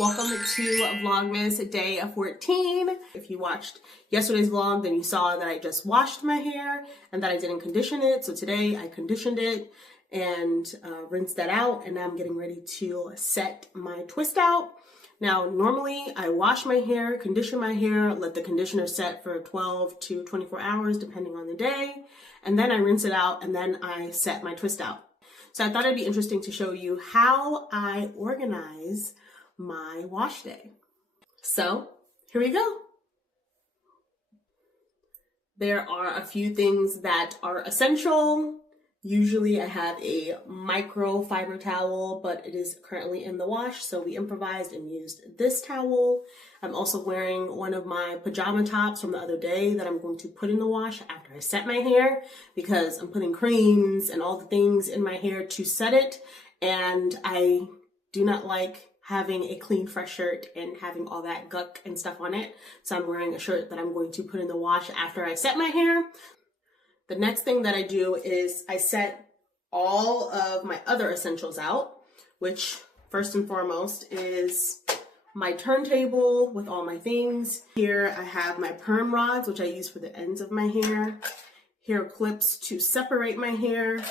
Welcome to Vlogmas day 14. If you watched yesterday's vlog, then you saw that I just washed my hair and that I didn't condition it. So today I conditioned it and rinsed that out, and now I'm getting ready to set my twist out. Now, normally I wash my hair, condition my hair, let the conditioner set for 12 to 24 hours, depending on the day, and then I rinse it out and then I set my twist out. So I thought it'd be interesting to show you how I organize my wash day. So here we go. There are a few things that are essential. Usually I have a microfiber towel, but it is currently in the wash, so we improvised and used this towel. I'm also wearing one of my pajama tops from the other day that I'm going to put in the wash after I set my hair, because I'm putting creams and all the things in my hair to set it, and I do not like having a clean, fresh shirt and having all that guck and stuff on it. So I'm wearing a shirt that I'm going to put in the wash after I set my hair. The next thing that I do is I set all of my other essentials out, which first and foremost is my turntable with all my things. Here I have my perm rods, which I use for the ends of my hair. Here are clips to separate my hair.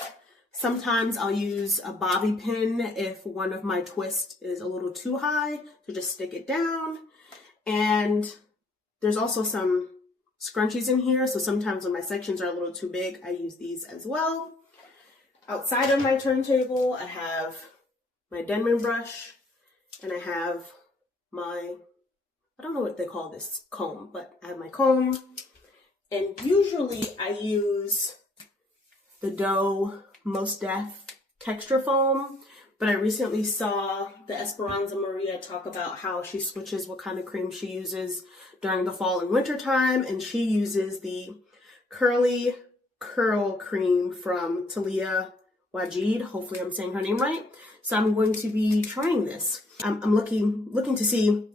Sometimes I'll use a bobby pin if one of my twists is a little too high, to just stick it down. And there's also some scrunchies in here, so sometimes when my sections are a little too big, I use these as well. Outside of my turntable, I have my Denman brush, and I have my, I don't know what they call this comb, but I have my comb. And usually I use the Doe Most Def texture foam, but I recently saw the Esperanza Maria talk about how she switches what kind of cream she uses during the fall and winter time, and she uses the curly curl cream from Taliah Waajid. Hopefully I'm saying her name right. So I'm going to be trying this. I'm looking to see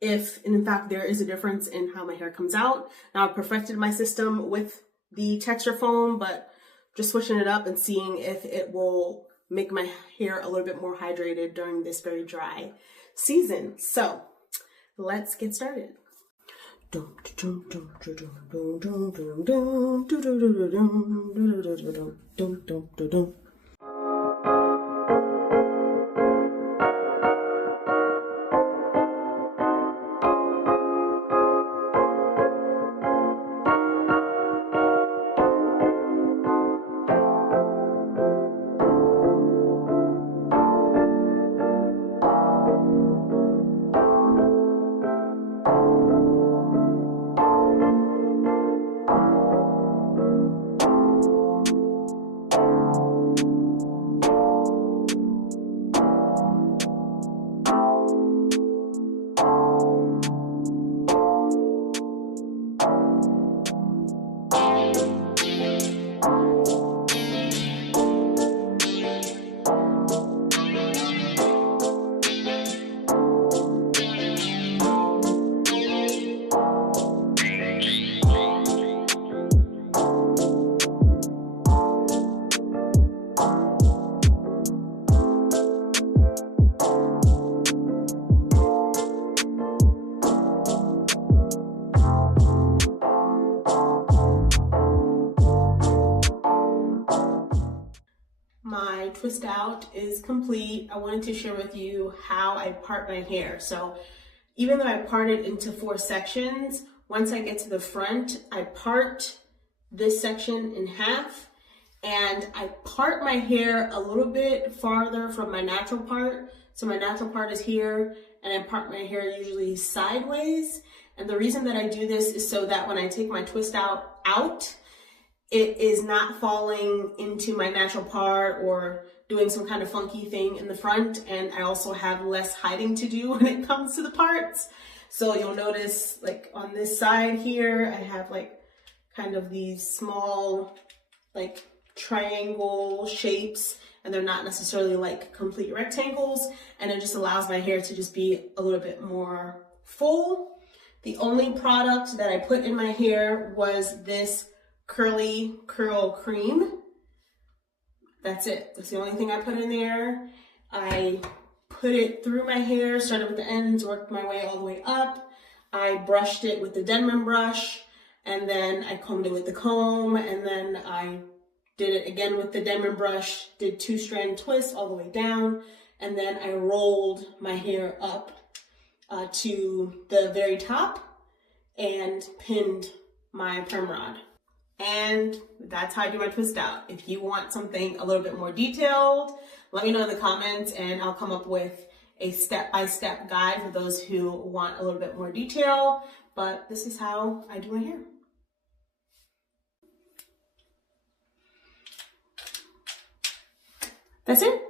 if, in fact, there is a difference in how my hair comes out. Now, I've perfected my system with the texture foam, but just switching it up and seeing if it will make my hair a little bit more hydrated during this very dry season. So let's get started. My twist out is complete. I wanted to share with you how I part my hair. So even though I part it into 4 sections, once I get to the front, I part this section in half, and I part my hair a little bit farther from my natural part. So my natural part is here, and I part my hair usually sideways. And the reason that I do this is so that when I take my twist out, it is not falling into my natural part or doing some kind of funky thing in the front. And I also have less hiding to do when it comes to the parts. So you'll notice, like on this side here, I have like kind of these small like triangle shapes, and they're not necessarily like complete rectangles. And it just allows my hair to just be a little bit more full. The only product that I put in my hair was this curly curl cream. That's it. That's the only thing I put in there. I put it through my hair, started with the ends, worked my way all the way up. I brushed it with the Denman brush, and then I combed it with the comb, and then I did it again with the Denman brush, did 2-strand twists all the way down, and then I rolled my hair up to the very top and pinned my perm rod. And that's how I do my twist out. If you want something a little bit more detailed, let me know in the comments and I'll come up with a step-by-step guide for those who want a little bit more detail. But this is how I do my hair. That's it.